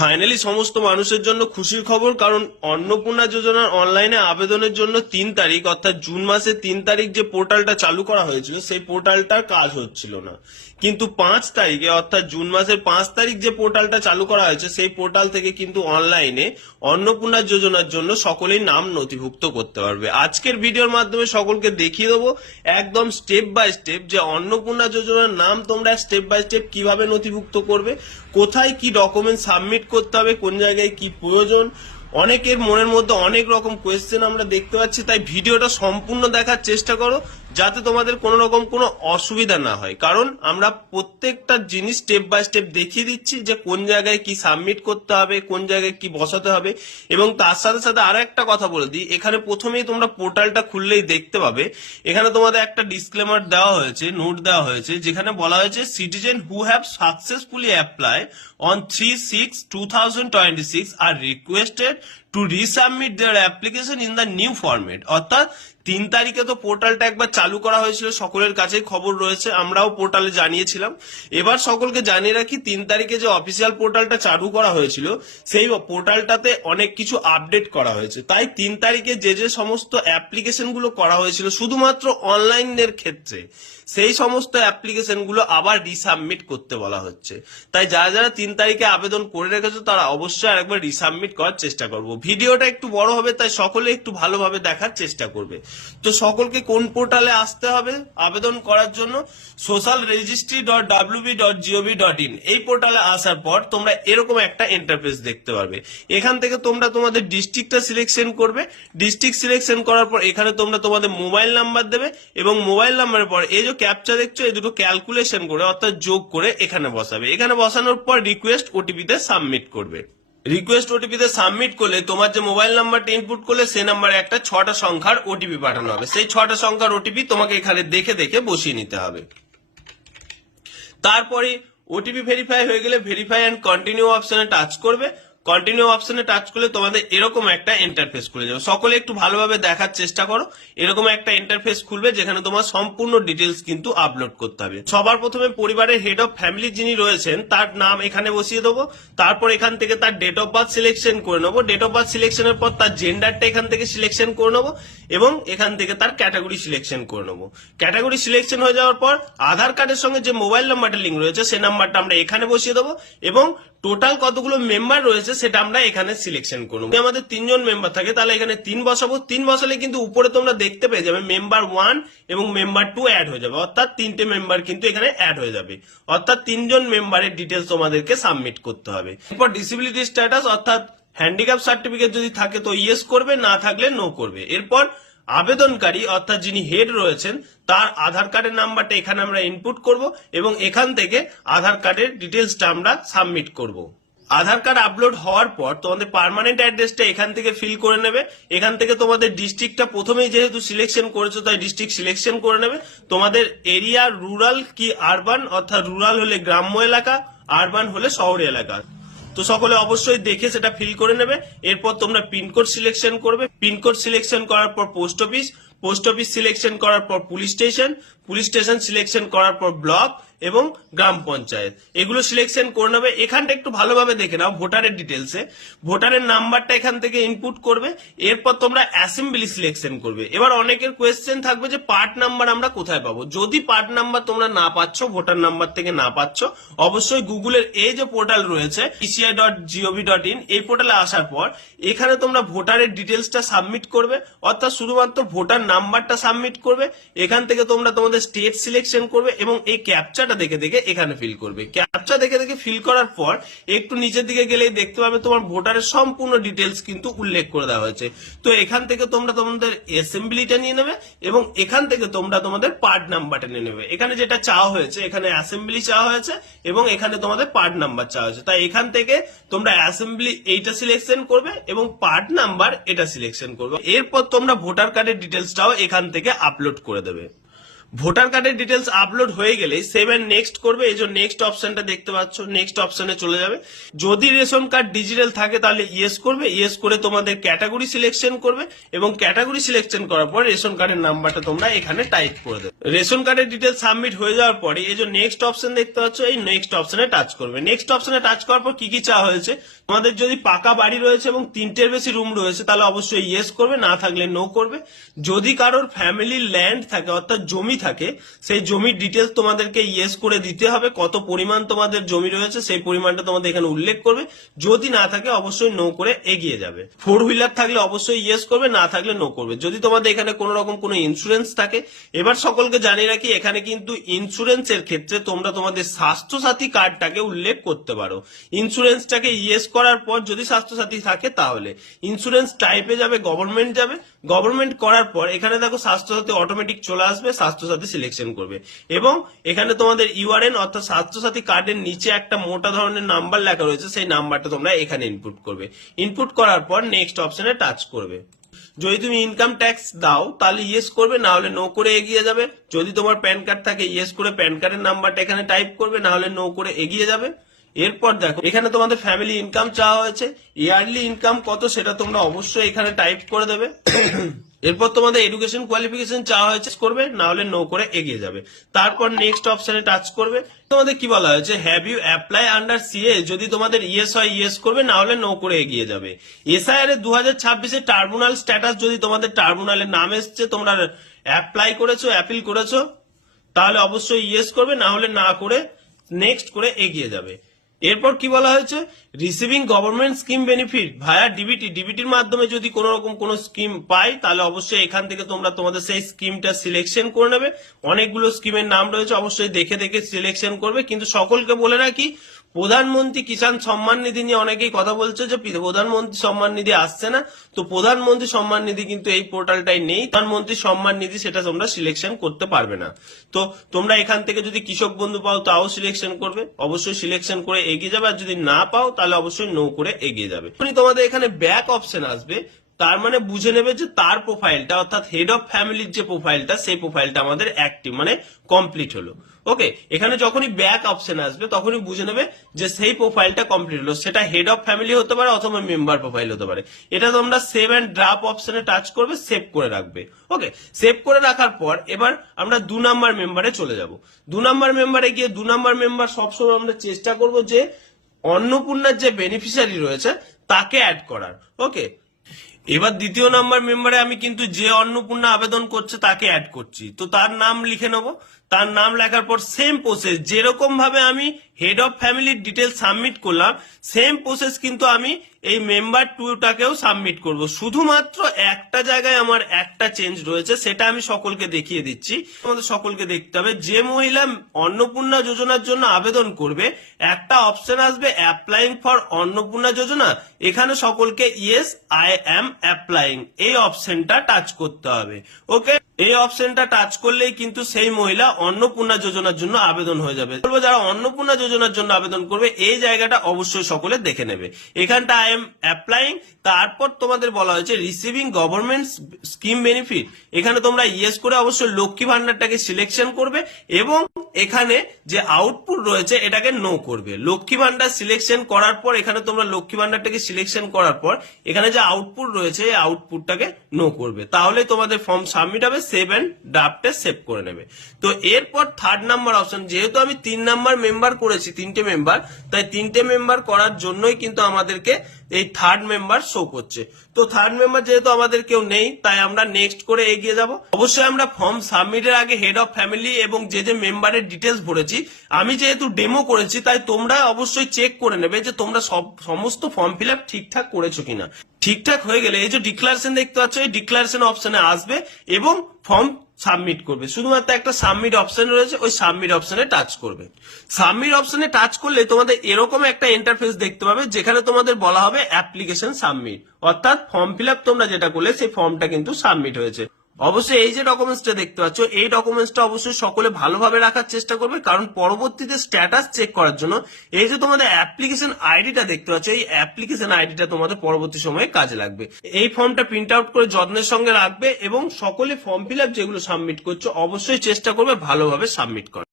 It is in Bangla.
ফাইনালি সমস্ত মানুষের জন্য খুশির খবর, কারণ অন্নপূর্ণা যোজনার অনলাইনে আবেদনের জন্য 3 তারিখ অর্থাৎ জুন মাসের 3 তারিখ যে পোর্টালটা চালু করা হয়েছিল সেই পোর্টালটার কাজ হচ্ছিল না, কিন্তু 5 তারিখে অর্থাৎ জুন মাসের 5 তারিখ যে পোর্টালটা চালু করা হয়েছে সেই পোর্টাল থেকে কিন্তু অনলাইনে অন্নপূর্ণা যোজনার জন্য সকলেই নাম নথিভুক্ত করতে পারবে। আজকের ভিডিওর মাধ্যমে সকলকে দেখিয়ে দেবো একদম স্টেপ বাই স্টেপ যে অন্নপূর্ণা যোজনার নাম তোমরা স্টেপ বাই স্টেপ কিভাবে নথিভুক্ত করবে, কোথায় কি ডকুমেন্ট সাবমিট করতে হবে, কোন জায়গায় কি প্রয়োজন। অনেকের মনের মধ্যে অনেক রকম কোয়েশ্চেন আমরা দেখতে পাচ্ছি, তাই ভিডিওটা সম্পূর্ণ দেখার চেষ্টা করো যাতে তোমাদের কোনো রকম কোনো অসুবিধা না হয়, কারণ আমরা প্রত্যেকটা জিনিস স্টেপ বাই স্টেপ দেখিয়ে দিচ্ছি যে কোন জায়গায় কি সাবমিট করতে হবে, কোন জায়গায় কি বসাতে হবে। এবং তার সাথে সাথে আরো একটা কথা বলে দিই, এখানে প্রথমেই তোমরা পোর্টালটা খুললেই দেখতে পাবে এখানে তোমাদের একটা ডিসক্লেমার দেওয়া হয়েছে, নোট দেওয়া হয়েছে, যেখানে বলা হয়েছে citizen who have successfully apply on 3/6/2026 are requested to resubmit their application in the new format। অর্থাৎ 3 তারিখে তো পোর্টালটা একবার চালু করা হয়েছিল, সকলের কাছেই খবর রয়েছে, আমরাও পোর্টালে জানিয়েছিলাম। এবার সকলকে জানিয়ে রাখি 3 তারিখে যে অফিসিয়াল পোর্টালটা চালু করা হয়েছিল সেই পোর্টালটাতে অনেক কিছু আপডেট করা হয়েছে, তাই 3 তারিখে যে সমস্ত অ্যাপ্লিকেশন গুলো করা হয়েছিল শুধুমাত্র অনলাইনের ক্ষেত্রে সেই সমস্ত অ্যাপ্লিকেশন গুলো আবার রিসাবমিট করতে বলা হচ্ছে। তাই যারা যারা 3 তারিখে আবেদন করে রেখেছো তারা অবশ্যই আরেকবার রিসাবমিট করার চেষ্টা করবো। ভিডিওটা একটু বড় হবে তাই সকলে একটু ভালোভাবে দেখার চেষ্টা করবে। তো সকলকে কোন পোর্টালে আসতে হবে আবেদন করার জন্য? socialregistry.wb.gov.in এই পোর্টালে আসার পর তোমরা এরকম একটা ইন্টারফেস দেখতে পারবে। এখান থেকে তোমরা তোমাদের ডিস্ট্রিক্টটা সিলেকশন করবে, ডিস্ট্রিক্ট সিলেকশন করার পর এখানে তোমরা তোমাদের মোবাইল নাম্বার দেবে এবং মোবাইল নাম্বারের পর এই যে ক্যাপচা দেখছো এই দুটো ক্যালকুলেশন করে অর্থাৎ যোগ করে এখানে বসাবে। এখানে বসানোর পর রিকোয়েস্ট ওটিপিতে সাবমিট করবে। রিকোয়েস্ট ওটিপিতে সাবমিট করলে তোমার যে মোবাইল নাম্বারটা ইনপুট করলে সেই নাম্বারে একটা 6টা সংখ্যার ওটিপি পাঠানো হবে। সেই 6টা সংখ্যার ওটিপি তোমাকে এখানে দেখে দেখে বসিয়ে নিতে হবে। তারপরে ওটিপি ভেরিফাই হয়ে গেলে ভেরিফাই এন্ড কন্টিনিউ অপশনে টাচ করবে। কন্টিনিউ অপশনে টাচ করলে তোমাদের এরকম একটা ইন্টারফেস খুলে যাবে। সকলে একটু ভালোভাবে দেখার চেষ্টা করো। এরকম একটা ইন্টারফেস খুলবে যেখানে তোমার সম্পূর্ণ ডিটেলস কিন্তু আপলোড করতে হবে। সবার প্রথমে পরিবারের হেড অফ ফ্যামিলি যিনি রয়েছেন তার নাম এখানে বসিয়ে দেবো। তারপর এখান থেকে তার ডেট অফ বার্থ সিলেকশন করে নেবো। ডেট অফ বার্থ সিলেকশনের পর তার জেন্ডারটা এখান থেকে সিলেকশন করে নেবো এবং এখান থেকে তার ক্যাটাগরি সিলেকশন করে নেবো। ক্যাটাগরি সিলেকশন হয়ে যাওয়ার পর আধার কার্ডের সঙ্গে যে মোবাইল নাম্বারটা লিঙ্ক রয়েছে সেই নাম্বারটা আমরা এখানে বসিয়ে দেবো এবং টোটাল কতগুলো মেম্বার রয়েছে সেটা আমরা এখানে সিলেকশন করবো। আমাদের 3 জন মেম্বার থাকে তাহলে এখানে 3 বসাবো। 3 বসালে কিন্তু উপরে তোমরা দেখতে পেয়ে যাবে মেম্বার 1 এবং মেম্বার 2 অ্যাড হয়ে যাবে, অর্থাৎ 3টে মেম্বার কিন্তু এখানে অ্যাড হয়ে যাবে। অর্থাৎ 3 জন মেম্বারের ডিটেলস তোমাদেরকে সাবমিট করতে হবে। এরপর ডিসেবিলিটি স্ট্যাটাস অর্থাৎ হ্যান্ডিক্যাপ সার্টিফিকেট যদি থাকে তো ইয়েস করবে, না থাকলে নো করবে। এরপর আবেদনকারী অর্থাৎ যিনি হেড রয়েছেন তার আধার কার্ডের নাম্বারটা এখানে আমরা ইনপুট করব এবং এখান থেকে আধার কার্ডের ডিটেলসটা আমরা সাবমিট করব। আধার কার্ড আপলোড হওয়ার পর তোমাদের পার্মানেন্ট অ্যাড্রেসটা এখান থেকে ফিল করে নেবে। এখান থেকে তোমাদের ডিস্ট্রিক্টটা প্রথমেই যেহেতু সিলেকশন করেছো তাই ডিস্ট্রিক্ট সিলেকশন করে নেবে। তোমাদের এরিয়া রুরাল কি আরবান, অর্থাৎ রুরাল হলে গ্রাম্য এলাকা, আরবান হলে শহরি এলাকা। তো সকলে অবশ্যই দেখে সেটা ফিল করে নেবে। এরপর তোমরা পিনকোড সিলেকশন করবে। পিনকোড সিলেকশন করার পর post office, post office selection করার পর police station, police station selection করার পর ব্লক এবং গ্রাম পঞ্চায়েত, এগুলো সিলেকশন করে নেবে। এখানটা একটু ভালোভাবে দেখে নাও ভোটারের ডিটেলসে ভোটারের নাম্বারটা এখান থেকে ইনপুট করবে। এরপর তোমরা অ্যাসেম্বলি সিলেকশন করবে। এবার অনেকের কোয়েশ্চেন থাকবে যে পার্ট নাম্বার আমরা কোথায় পাবো। যদি পার্ট নাম্বার তোমরা না পাচ্ছ, ভোটার নাম্বার থেকে না পাচ্ছ, অবশ্যই গুগলের এই যে পোর্টাল রয়েছে eci.gov.in এই পোর্টালে আসার পর এখানে তোমরা ভোটারের ডিটেলসটা সাবমিট করবে, অর্থাৎ শুধুমাত্র ভোটার নাম্বারটা সাবমিট করবে। এখান থেকে তোমরা তোমাদের স্টেট সিলেকশন করবে এবং এই ক্যাপচাটা দেখে দেখে এখানে ফিল করবে। ক্যাপচা দেখে দেখে ফিল করার পর একটু নিচের দিকে গেলেই দেখতে পাবে তোমার ভোটারের সম্পূর্ণ ডিটেলস কিন্তু উল্লেখ করে দেওয়া হয়েছে। তো এখান থেকে তোমরা তোমাদের অ্যাসেম্বলিটা নিয়ে নেবে এবং এখান থেকে তোমরা তোমাদের পার্ট নাম্বারটা নিয়ে নেবে। এখানে যেটা চাওয়া হয়েছে এখানে অ্যাসেম্বলি চাওয়া হয়েছে এবং এখানে তোমাদের পার্ট নাম্বার চাওয়া হয়েছে, তাই এখান থেকে তোমরা অ্যাসেম্বলি এইটা সিলেকশন করবে এবং পার্ট নাম্বার এটা সিলেকশন করবে। এরপর তোমরা ভোটার কার্ডের ডিটেলসটাও এখান থেকে আপলোড করে দেবে। ভোটার কার্ডের ডিটেলস আপলোড হয়ে গেলে সেভ এন্ড নেক্সট করবে, এই যে নেক্সট অপশনটা দেখতে পাচ্ছ, নেক্সট অপশনে চলে যাবে। যদি রেশন কার্ড ডিজিটাল থাকে তাহলে ইয়েস করবে, ইয়েস করে তোমাদের ক্যাটাগরি সিলেকশন করবে এবং ক্যাটাগরি সিলেকশন করার পর রেশন কার্ডের নাম্বারটা তোমরা এখানে টাইপ করে দেবে। রেশন কার্ডের ডিটেলস সাবমিট হয়ে যাওয়ার পরে এই যে নেক্সট অপশন দেখতে পাচ্ছ, এই নেক্সট অপশনে টাচ করবে। নেক্সট অপশনে টাচ করার পর কি কি চাওয়া হয়েছে, তোমাদের যদি পাকা বাড়ি রয়েছে এবং 3টের বেশি রুম রয়েছে তাহলে অবশ্যই ইয়েস করবে, না থাকলে নো করবে। যদি কারোর ফ্যামিলি ল্যান্ড থাকে অর্থাৎ জমি থাকে, সেই জমির ডিটেলস তোমাদেরকে ইয়েস করে দিতে হবে, কত পরিমাণ তোমাদের জমি রয়েছে সেই পরিমাণটা তোমাদের এখানে উল্লেখ করবে। যদি না থাকে অবশ্যই নো করে এগিয়ে যাবে। 4 হুইলার থাকলে অবশ্যই ইয়েস করবে, না থাকলে নো করবে। যদি তোমাদের এখানে কোনো রকম কোনো ইন্স্যুরেন্স থাকে, এবার সকলকে জানিয়ে রাখি এখানে কিন্তু ইন্স্যুরেন্সের ক্ষেত্রে তোমরা তোমাদের স্বাস্থ্যসাথী কার্ডটাকে উল্লেখ করতে পারো। ইন্স্যুরেন্সটাকে ইয়েস করার পর যদি স্বাস্থ্যসাথী থাকে তাহলে ইন্স্যুরেন্স টাইপে যাবে, গভর্নমেন্ট যাবে, গভর্নমেন্ট করার পর এখানে দেখো স্বাস্থ্যসাথী অটোমেটিক চলে আসবে, স্বাস্থ্যসাথী সিলেকশন করবে এবং এখানে তোমাদের ইউআরএন অর্থাৎ স্বাস্থ্যসাথী কার্ডের নিচে একটা মোটা ধরনের নাম্বার লেখা রয়েছে, সেই নাম্বারটা তোমরা এখানে ইনপুট করবে। ইনপুট করার পর নেক্সট অপশনে টাচ করবে। যদি তুমি ইনকাম ট্যাক্স দাও তাহলে ইয়েস করবে, না হলে নো করে এগিয়ে যাবে। যদি তোমার প্যান কার্ড থাকে ইয়েস করে প্যান কার্ডের নাম্বারটা এখানে টাইপ করবে, না হলে নো করে এগিয়ে যাবে। এরপর দেখো এখানে তোমাদের ফ্যামিলি ইনকাম চাওয়া হয়েছে, ইয়ারলি ইনকাম কত সেটা তোমরা অবশ্যই এখানে টাইপ করে দেবে। এরপর তোমাদের এডুকেশন কোয়ালিফিকেশন চাওয়া হয়েছে, করবে, না হলে নো করে এগিয়ে যাবে। তারপর নেক্সট অপশনে টাচ করবে। তোমাদের কি বলা হয়েছে, have you apply under CA, যদি তোমাদের ইয়েস হয় ইয়েস করবে, না হলে নো করে এগিয়ে যাবে। এসআইআর 2026 টার্মিনাল স্ট্যাটাস, যদি তোমাদের টার্মিনালের নাম এসছে, তোমরা অ্যাপ্লাই করেছো, অ্যাপিল করেছো, তাহলে অবশ্যই ইয়েস করবে, না হলে না করে নেক্সট করে এগিয়ে যাবে। এরপর কি বলা হয়েছে, রিসিভিং গভর্নমেন্ট স্কিম বেনিফিট ভায়া ডিবিটি, ডিবিটির মাধ্যমে যদি কোন রকম কোন স্কিম পাই তাহলে অবশ্যই এখান থেকে তোমরা তোমাদের সেই স্কিমটা সিলেকশন করে নেবে। অনেকগুলো স্কিমের নাম রয়েছে, অবশ্যই দেখে দেখে সিলেকশন করবে। কিন্তু সকলকে বলে রাখি, প্রধানমন্ত্রী কিষাণ সম্মান নিধি নিয়ে অনেকেই কথা বলছে যে প্রধানমন্ত্রী সম্মান নিধি আসছে না, তো প্রধানমন্ত্রী সম্মান নিধি কিন্তু এই পোর্টালটাই নেই। প্রধানমন্ত্রী সম্মান নিধি সেটা তোমরা সিলেকশন করতে পারবে না। তো তোমরা এখান থেকে যদি কৃষক বন্ধু পাও তাও সিলেকশন করবে, অবশ্যই সিলেকশন করে এগিয়ে যাবে। আর যদি না পাও তাহলে অবশ্যই নো করে এগিয়ে যাবে। তোমাদের এখানে ব্যাক অপশন আসবে, তার মানে বুঝে নেবে যে তার প্রোফাইলটা অর্থাৎ হেড অফ ফ্যামিলির যে প্রোফাইলটা সেই প্রোফাইলটা আমাদের অ্যাক্টিভ মানে কমপ্লিট হলো। ওকে, এখানে যখনই ব্যাক অপশন আসবে তখনই বুঝে নেবে যে সেই প্রোফাইলটা কমপ্লিট হলো। সেটা হেড অফ ফ্যামিলি হতে পারে অথবা মেম্বার প্রোফাইল হতে পারে। এটা তোমরা সেভ এন্ড ড্রপ অপশনে টাচ করবে, সেভ করে রাখবে। ওকে, সেভ করে রাখার পর এবার আমরা 2 নাম্বার মেম্বারে চলে যাব। 2 নাম্বার মেম্বারে গিয়ে 2 নাম্বার মেম্বার সবসময় আমরা চেষ্টা করব যে অন্নপূর্ণার যে বেনিফিশিয়ারি রয়েছে তাকে অ্যাড করার। ওকে, এবার 2য় নাম্বার মেম্বারে আমি কিন্তু যে অন্নপূর্ণা আবেদন করছে তাকে অ্যাড করছি, তো তার নাম লিখে নেব। তার নাম লেখার পর সেম প্রসেস, যেরকম ভাবে আমি হেড অফ ফ্যামিলির ডিটেলস সাবমিট করলাম সেম প্রসেস কিন্তু আমি এই মেম্বার 2টাকেও সাবমিট করব। শুধুমাত্র একটা জায়গায় আমার একটা চেঞ্জ রয়েছে, সেটা আমি সকলকে দেখিয়ে দিচ্ছি। আমাদের সকলকে দেখতে হবে, যে মহিলা অন্নপূর্ণা যোজনার জন্য আবেদন করবে একটা অপশন আসবে অ্যাপ্লাইং ফর অন্নপূর্ণা যোজনা। এখানে সকলকে ইয়েস আই অ্যাম অ্যাপ্লাইং এই অপশনটা টাচ করতে হবে। ওকে, এই অপশনটা টাচ করলেই কিন্তু সেই মহিলা অন্নপূর্ণা যোজনার জন্য আবেদন হয়ে যাবে। বলবো যারা অন্নপূর্ণা যোজনার জন্য আবেদন করবে এই জায়গাটা অবশ্যই সকলে দেখে নেবে। এখানটা আই এম অ্যাপ্লাইং, তারপর তোমাদের বলা হয়েছে রিসিভিং গভর্নমেন্ট স্কিম বেনিফিট। এখানে তোমরা ইয়েস করে অবশ্যই লক্ষ্মী ভান্ডারটাকে সিলেকশন করবে এবং এখানে যে আউটপুট রয়েছে এটাকে নো করবে। লক্ষ্মী ভান্ডার সিলেকশন করার পর এখানে তোমরা লক্ষ্মী ভান্ডারটাকে সিলেকশন করার পর এখানে যে আউটপুট রয়েছে এই আউটপুটটাকে নো করবে, তাহলে তোমাদের ফর্ম সাবমিট হবে। সেভ এন্ড ড্রাফটে সেভ করে নেবে। তো এরপর 3rd নাম্বার অপশন, যেহেতু আমি 3 নাম্বার মেম্বার করেছি 3টে মেম্বার, তাই 3টে মেম্বার করার জন্যই কিন্তু আমাদেরকে এই 3rd মেম্বার শো করছে। তো 3rd মেম্বার যেহেতু আমাদের কেউ নেই তাই আমরা নেক্সট করে এগিয়ে যাব। অবশ্যই আমরা ফর্ম সাবমিটের আগে হেড অফ ফ্যামিলি এবং যে যে মেম্বারের ডিটেলস ভরেছি, আমি যেহেতু ডেমো করেছি তাই তোমরা অবশ্যই চেক করে নেবে যে তোমরা সমস্ত ফর্ম ফিল আপ ঠিকঠাক করেছো কিনা। ঠিকঠাক হয়ে গেলে এই যে ডিক্লারেশন দেখতে পাচ্ছ, এই ডিক্লারেশন অপশনে আসবে এবং ফর্ম সাবমিট করবে। শুধুমাত্র একটা সাবমিট অপশন রয়েছে, ওই সাবমিট অপশনে টাচ করবে। সাবমিট অপশনে টাচ করলে তোমাদের এরকম একটা ইন্টারফেস দেখতে পাবে যেখানে তোমাদের বলা হবে অ্যাপ্লিকেশন সাবমিট, অর্থাৎ ফর্ম ফিল আপ তোমরা যেটা করলে সেই ফর্মটা কিন্তু সাবমিট হয়েছে। অবশ্যই এই যে ডকুমেন্টসটা দেখতে পাচ্ছ, এই ডকুমেন্টসটা অবশ্যই সকলে ভালোভাবে রাখার চেষ্টা করবে, কারণ পরবর্তীতে স্ট্যাটাস চেক করার জন্য এই যে তোমাদের অ্যাপ্লিকেশন আইডিটা দেখতে পাচ্ছ, এই অ্যাপ্লিকেশন আইডিটা তোমাদের পরবর্তী সময়ে কাজে লাগবে। এই ফর্মটা প্রিন্ট আউট করে যত্নের সঙ্গে রাখবে এবং সকলে ফর্ম ফিল আপ যেগুলো সাবমিট করছো অবশ্যই চেষ্টা করবে ভালোভাবে সাবমিট করার।